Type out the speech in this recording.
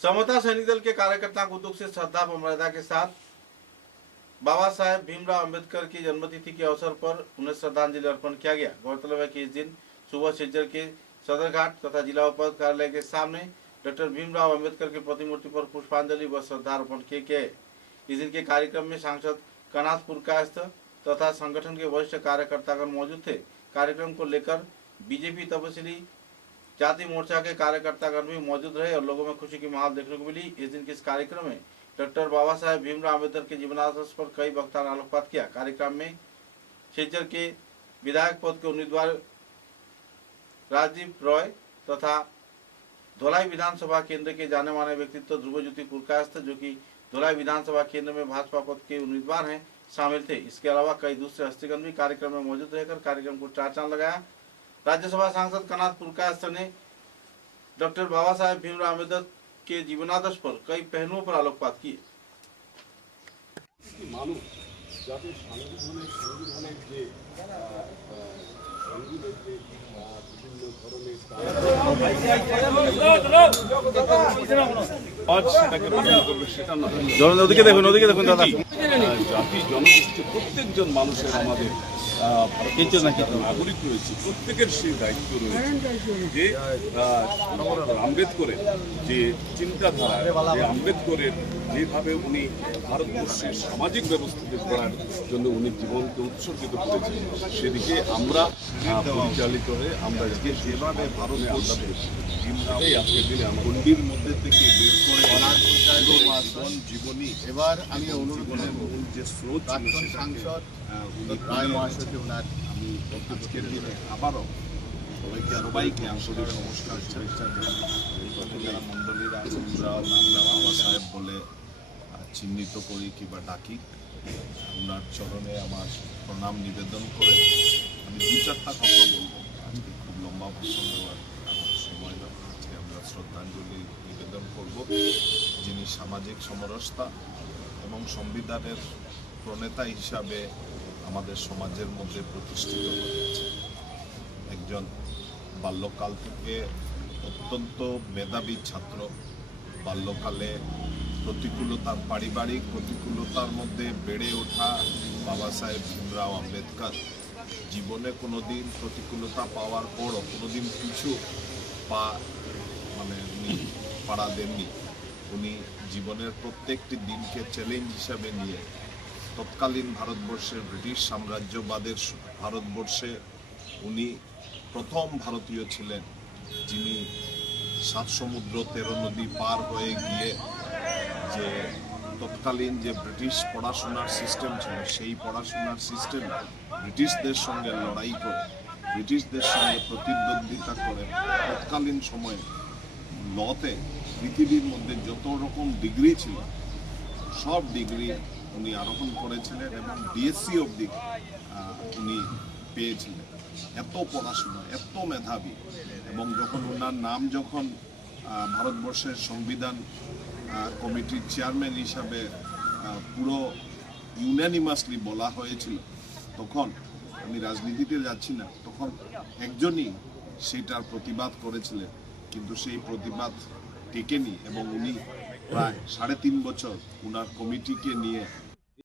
समता सैनिक दल के कार्यकर्ताओं को उद्योग से श्रद्धा व मर्यादा के साथ बाबा साहेब भीमराव अंबेडकर की जन्मतिथि के अवसर पर उन्हें श्रद्धांजलि अर्पण किया गया। गौरतलब है कि इस दिन सुबह सिज्जर के सदर घाट तथा जिला उपायुक्त कार्यालय के सामने डॉक्टर भीमराव अंबेडकर की प्रतिमूर्ति पर पुष्पांजलि व श्रद्धार्पण किए गए। इस दिन के कार्यक्रम में सांसद कनाथपुर कायस्थ तथा संगठन के वरिष्ठ कार्यकर्तागण मौजूद थे। कार्यक्रम को लेकर बीजेपी तपस्वी जाति मोर्चा के कार्यकर्तागण भी मौजूद रहे और लोगों में खुशी की माहौल देखने को मिली। इस दिन के इस कार्यक्रम में डॉक्टर बाबा साहेब भीमराव अम्बेडकर के जीवनादर्श पर कई वक्ताओं ने आलोकपात किया। कार्यक्रम में सिज्जर के विधायक पद के उम्मीदवार राजीव रॉय तथा धोलाई विधानसभा केंद्र के जाने माने व्यक्तित्व ध्रुवज्योति पुरकायस्थ, जो कि धोलाई विधानसभा केंद्र में भाजपा पद के उम्मीदवार हैं, शामिल थे। इसके अलावा कई दूसरे हस्तीगण भी कार्यक्रम में मौजूद रहकर कार्यक्रम को चार चांद लगाया। राज्यसभा सांसद कनाथपुर कायस्थ ने डॉक्टर बाबा साहेब भीमराव अम्बेडकर के जीवनादर्श पर कई पहलुओं पर आलोकपात किए। ওদিকে দেখুন দাদা, জাতি জনগোষ্ঠী প্রত্যেকজন মানুষের আমাদের নাগরিক রয়েছে, প্রত্যেকের সেই দায়িত্ব রয়েছে যে আম্বেদকরের যে চিন্তাধারা, যে আম্বেদকরের যেভাবে উনি ভারতবর্ষের সামাজিক ব্যবস্থাকে গড়ার জন্য উনি জীবনকে উৎসর্গিত করেছেন, সেদিকে আমরা পরিচালিত হয়ে আমরা যেভাবে ভারতবর্ষে এই আজকের দিনে গণ্ডির মধ্যে থেকে বের করে জীবনী। এবার আমি অনুরোধ করব যে স্রোত সাংসদ রায় মহাশয়কে ওনার আমি আজকের দিনে আবারও সবাইকে আন্তরিক নমস্কার শুভেচ্ছা যারা মণ্ডলীরা আমরা বাবা সাহেব বলে চিহ্নিত করি কিংবা ডাকি, ওনার চরণে আমার প্রণাম নিবেদন করে আমি দু চারটা কথা বলবো। আজকে খুব লম্বা ভাষণ দেওয়ার সময় না, আজকে আমরা শ্রদ্ধাঞ্জলি নিবেদন করব যিনি সামাজিক সমরসতা এবং সংবিধানের প্রণেতা হিসাবে আমাদের সমাজের মধ্যে প্রতিষ্ঠিত হয়েছে। একজন বাল্যকাল থেকে অত্যন্ত মেধাবী ছাত্র, বাল্যকালে প্রতিকূলতার পারিবারিক প্রতিকূলতার মধ্যে বেড়ে ওঠা বাবা সাহেব ভীমরাও আম্বেদকর জীবনে কোনোদিন প্রতিকূলতা পাওয়ার পরও কোনোদিন পিছু উনি পাড়া দেননি। উনি জীবনের প্রত্যেকটি দিনকে চ্যালেঞ্জ হিসাবে নিয়ে তৎকালীন ভারতবর্ষের ব্রিটিশ সাম্রাজ্যবাদের ভারতবর্ষে উনি প্রথম ভারতীয় ছিলেন যিনি 7 সমুদ্র 13 নদী পার হয়ে গিয়ে যে তৎকালীন যে ব্রিটিশ পড়াশোনার সিস্টেম ছিল, সেই পড়াশোনার সিস্টেম ব্রিটিশদের সঙ্গে লড়াই করে, ব্রিটিশদের সঙ্গে প্রতিদ্বন্দ্বিতা করে তৎকালীন সময়ে লতে পৃথিবীর মধ্যে যত রকম ডিগ্রি ছিল সব ডিগ্রি উনি আরোহণ করেছিলেন এবং বিএসসি অবধি উনি পেয়েছিলেন। এত পড়াশোনা, এত মেধাবী, এবং যখন ওনার নাম যখন ভারতবর্ষের সংবিধান কমিটির চেয়ারম্যান হিসাবে পুরো ইউনানিমাসলি বলা হয়েছিল, তখন আমি রাজনীতিতে যাচ্ছি না, তখন একজনই সেটার প্রতিবাদ করেছিলেন, কিন্তু সেই প্রতিবাদ টেকেনি এবং উনি প্রায় 3.5 বছর ওনার কমিটিকে নিয়ে